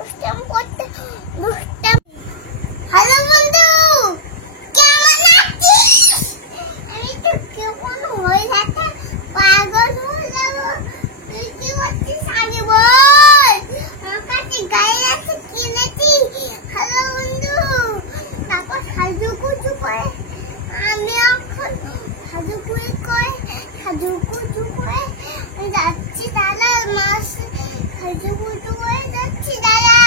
দুষ্টাম করতে দুষ্টাম। হ্যালো বন্ধু, কেমন আছিস? আমি তো কেমন হয়ে যাচ্ছে, পাগল হয়ে যাবো। তুই কি করছিস আগে বল। আমার কাছে গায়ে আছে কিনেছি। হ্যালো বন্ধু, তারপর সাজুগুজু করে আমি এখন সাজুগুজু করে আমি যাচ্ছি দাদা, মাস সাজুগুজু করে যাচ্ছি দাদা।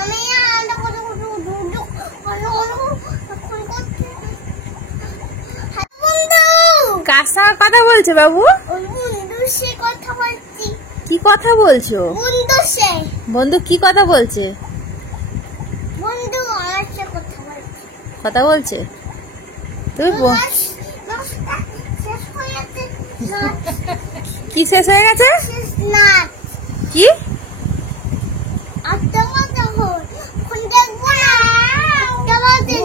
আমি কার সঙ্গে কথা বলছো বাবু? বন্ধু সে কথা বলছি। কি কথা বলছো? বন্ধু কি কথা বলছে? বন্ধু আমার সাথে কথা বলছে। কথা বলছে? তুমি শেষ হয়ে গেছে। কি শেষ হয়ে গেছে? নাচ কি? আটটা বাজে এখন দেখবো না। আটটা বাজে